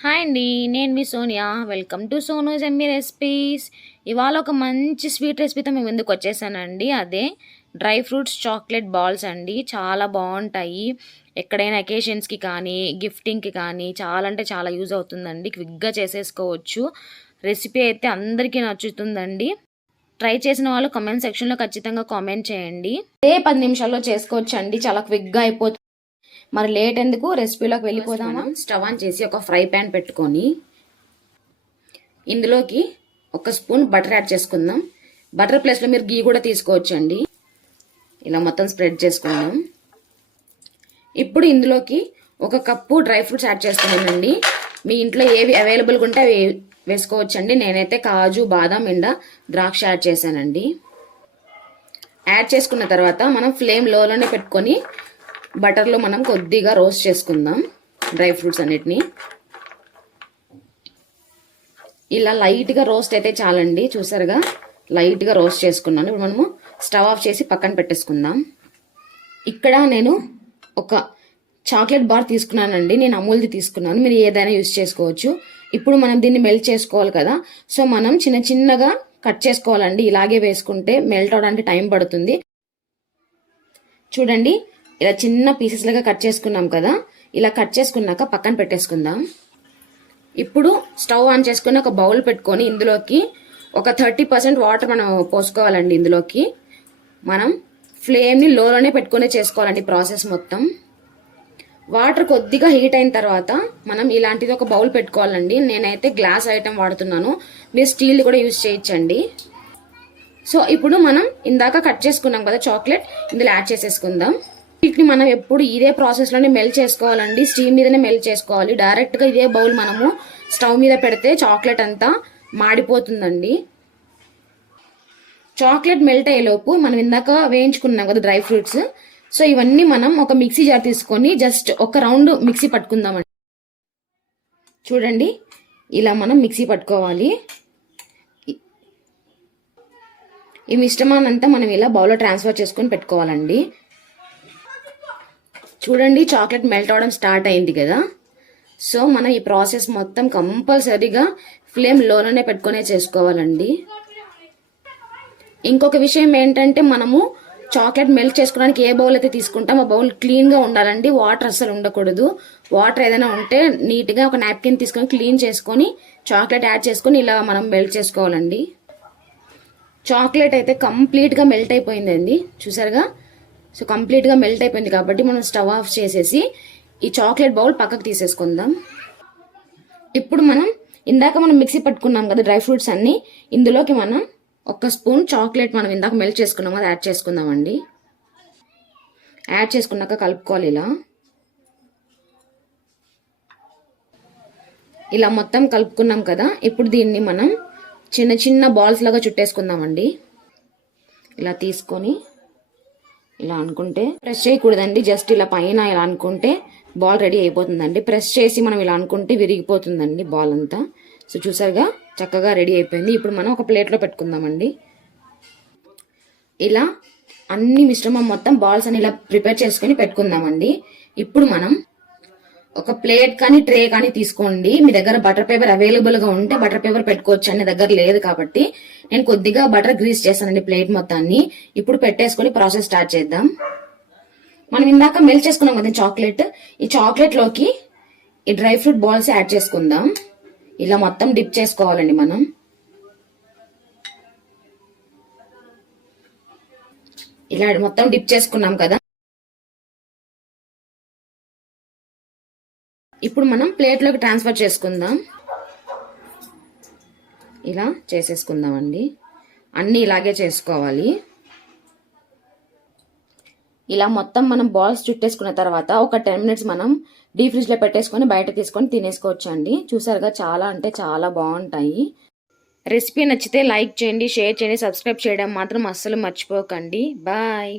Hi అండి, నేను మీ Sonia. Welcome to Sonu's yummy recipes. ఇవాళ ఒక మంచి స్వీట్ రెసిపీతో మేము ముందుకు వచ్చేసానండి. అదే డ్రై ఫ్రూట్స్ చాక్లెట్ బాల్స్ అండి. చాలా బాగుంటాయి. ఎక్కడైనా అకేషన్స్కి కానీ గిఫ్టింగ్కి కానీ చాలా అంటే చాలా యూజ్ అవుతుందండి. క్విక్గా చేసేసుకోవచ్చు. రెసిపీ అయితే అందరికీ నచ్చుతుందండి. ట్రై చేసిన వాళ్ళు కామెంట్ సెక్షన్లో ఖచ్చితంగా కామెంట్ చేయండి. అదే 10 నిమిషాల్లో చేసుకోవచ్చు అండి. చాలా క్విక్గా అయిపోతుంది. మరి లేట్ ఎందుకు, రెసిపీలోకి వెళ్ళిపోదామా. స్టవ్ ఆన్ చేసి ఒక ఫ్రై ప్యాన్ పెట్టుకొని ఇందులోకి ఒక స్పూన్ బటర్ యాడ్ చేసుకుందాం. బటర్ ప్లేస్లో మీరు గీ కూడా తీసుకోవచ్చు అండి. ఇలా మొత్తం స్ప్రెడ్ చేసుకుందాం. ఇప్పుడు ఇందులోకి ఒక కప్పు డ్రై ఫ్రూట్స్ యాడ్ చేస్తున్నానండి. మీ ఇంట్లో ఏవి అవైలబుల్గా ఉంటే అవి వేసుకోవచ్చు అండి. నేనైతే కాజు, బాదం, ఎండ, ద్రాక్ష యాడ్ చేశానండి. యాడ్ చేసుకున్న తర్వాత మనం ఫ్లేమ్ లోలోనే పెట్టుకొని బటర్లో మనం కొద్దిగా రోస్ట్ చేసుకుందాం డ్రై ఫ్రూట్స్ అన్నిటిని. ఇలా లైట్గా రోస్ట్ అయితే చాలండి. చూసారుగా లైట్గా రోస్ట్ చేసుకున్నాను. ఇప్పుడు మనము స్టవ్ ఆఫ్ చేసి పక్కన పెట్టేసుకుందాం. ఇక్కడ నేను ఒక చాక్లెట్ బార్ తీసుకున్నానండి. నేను అమూల్ది తీసుకున్నాను. మీరు ఏదైనా యూజ్ చేసుకోవచ్చు. ఇప్పుడు మనం దీన్ని మెల్ట్ చేసుకోవాలి కదా. సో మనం చిన్న చిన్నగా కట్ చేసుకోవాలండి. ఇలాగే వేసుకుంటే మెల్ట్ అవడానికి టైం పడుతుంది. చూడండి, ఇలా చిన్న పీసెస్ లాగా కట్ చేసుకున్నాం కదా. ఇలా కట్ చేసుకున్నాక పక్కన పెట్టేసుకుందాం. ఇప్పుడు స్టవ్ ఆన్ చేసుకుని ఒక బౌల్ పెట్టుకొని ఇందులోకి ఒక 30% వాటర్ మనం పోసుకోవాలండి. ఇందులోకి మనం ఫ్లేమ్ని లోలోనే పెట్టుకునే చేసుకోవాలండి ప్రాసెస్ మొత్తం. వాటర్ కొద్దిగా హీట్ అయిన తర్వాత మనం ఇలాంటిది ఒక బౌల్ పెట్టుకోవాలండి. నేనైతే గ్లాస్ ఐటమ్ వాడుతున్నాను. మీరు స్టీల్ కూడా యూజ్ చేయొచ్చండి. సో ఇప్పుడు మనం ఇందాక కట్ చేసుకున్నాం కదా చాక్లెట్, ఇందులో యాడ్ చేసేసుకుందాం. వీటిని మనం ఎప్పుడు ఇదే ప్రాసెస్లోనే మెల్ట్ చేసుకోవాలండి. స్టీమ్ మీదనే మెల్ట్ చేసుకోవాలి. డైరెక్ట్గా ఇదే బౌల్ మనము స్టవ్ మీద పెడితే చాక్లెట్ అంతా మాడిపోతుందండి. చాక్లెట్ మెల్ట్ అయ్యేలోపు మనం ఇందాక వేయించుకున్నాం కదా డ్రై ఫ్రూట్స్. సో ఇవన్నీ మనం ఒక మిక్సీ జార్ తీసుకొని జస్ట్ ఒక రౌండ్ మిక్సీ పట్టుకుందామండి. చూడండి, ఇలా మనం మిక్సీ పట్టుకోవాలి. ఈ మిశ్రమాన్నంతా మనం ఇలా బౌల్లో ట్రాన్స్ఫర్ చేసుకొని పెట్టుకోవాలండి. చూడండి, చాక్లెట్ మెల్ట్ అవడం స్టార్ట్ అయింది కదా. సో మనం ఈ ప్రాసెస్ మొత్తం కంపల్సరీగా ఫ్లేమ్ లోలోనే పెట్టుకునే చేసుకోవాలండి. ఇంకొక విషయం ఏంటంటే మనము చాక్లెట్ మెల్ట్ చేసుకోవడానికి ఏ బౌల్ అయితే తీసుకుంటాం ఆ బౌల్ క్లీన్గా ఉండాలండి. వాటర్ అస్సలు ఉండకూడదు. వాటర్ ఏదైనా ఉంటే నీట్గా ఒక నాప్కిన్ తీసుకొని క్లీన్ చేసుకొని చాక్లెట్ యాడ్ చేసుకొని ఇలా మనం మెల్ట్ చేసుకోవాలండి. చాక్లెట్ అయితే కంప్లీట్గా మెల్ట్ అయిపోయిందండి. చూసారుగా. సో కంప్లీట్గా మెల్ట్ అయిపోయింది కాబట్టి మనం స్టవ్ ఆఫ్ చేసేసి ఈ చాక్లెట్ బౌల్ పక్కకు తీసేసుకుందాం. ఇప్పుడు మనం ఇందాక మనం మిక్సీ పట్టుకున్నాం కదా డ్రై ఫ్రూట్స్ అన్ని, ఇందులోకి మనం ఒక స్పూన్ చాక్లెట్ మనం ఇందాక మెల్ట్ చేసుకున్నాం అది యాడ్ చేసుకుందామండి. యాడ్ చేసుకున్నాక కలుపుకోవాలి. ఇలా మొత్తం కలుపుకున్నాం కదా. ఇప్పుడు దీన్ని మనం చిన్న చిన్న బాల్స్ లాగా చుట్టేసుకుందామండి. ఇలా తీసుకొని ఇలా అనుకుంటే ప్రెస్ చేయకూడదండి. జస్ట్ ఇలా పైన ఇలా అనుకుంటే బాల్ రెడీ అయిపోతుందండి. ప్రెస్ చేసి మనం ఇలా అనుకుంటే విరిగిపోతుందండి బాల్ అంతా. సో చూసారుగా చక్కగా రెడీ అయిపోయింది. ఇప్పుడు మనం ఒక ప్లేట్లో పెట్టుకుందామండి. ఇలా అన్ని మిశ్రమం మొత్తం బాల్స్ అని ఇలా ప్రిపేర్ చేసుకుని పెట్టుకుందామండి. ఇప్పుడు మనం ఒక ప్లేట్ కానీ ట్రే కానీ తీసుకోండి. మీ దగ్గర బటర్ పేపర్ అవైలబుల్గా ఉంటే బటర్ పేపర్ పెట్టుకోవచ్చు. అనే దగ్గర లేదు కాబట్టి నేను కొద్దిగా బటర్ గ్రీస్ చేస్తానండి ప్లేట్ మొత్తాన్ని. ఇప్పుడు పెట్టేసుకొని ప్రాసెస్ స్టార్ట్ చేద్దాం. మనం ఇందాక మెల్ట్ చేసుకున్నాం కదా చాక్లెట్. ఈ చాక్లెట్ లోకి ఈ డ్రై ఫ్రూట్ బాల్స్ యాడ్ చేసుకుందాం. ఇలా మొత్తం డిప్ చేసుకోవాలండి మనం. ఇలా మొత్తం డిప్ చేసుకున్నాం కదా. ఇప్పుడు మనం ప్లేట్లోకి ట్రాన్స్ఫర్ చేసుకుందాం. ఇలా చేసేసుకుందామండి. అన్నీ ఇలాగే చేసుకోవాలి. ఇలా మొత్తం మనం బాల్స్ చుట్టేసుకున్న తర్వాత ఒక 10 మినిట్స్ మనం డీప్ ఫ్రిడ్జ్లో పెట్టేసుకొని బయట తీసుకొని తినేసుకోవచ్చు అండి. చూసారుగా చాలా అంటే చాలా బాగుంటాయి. రెసిపీ నచ్చితే లైక్ చేయండి, షేర్ చేయండి, సబ్స్క్రైబ్ చేయడం మాత్రం అస్సలు మర్చిపోకండి. బాయ్.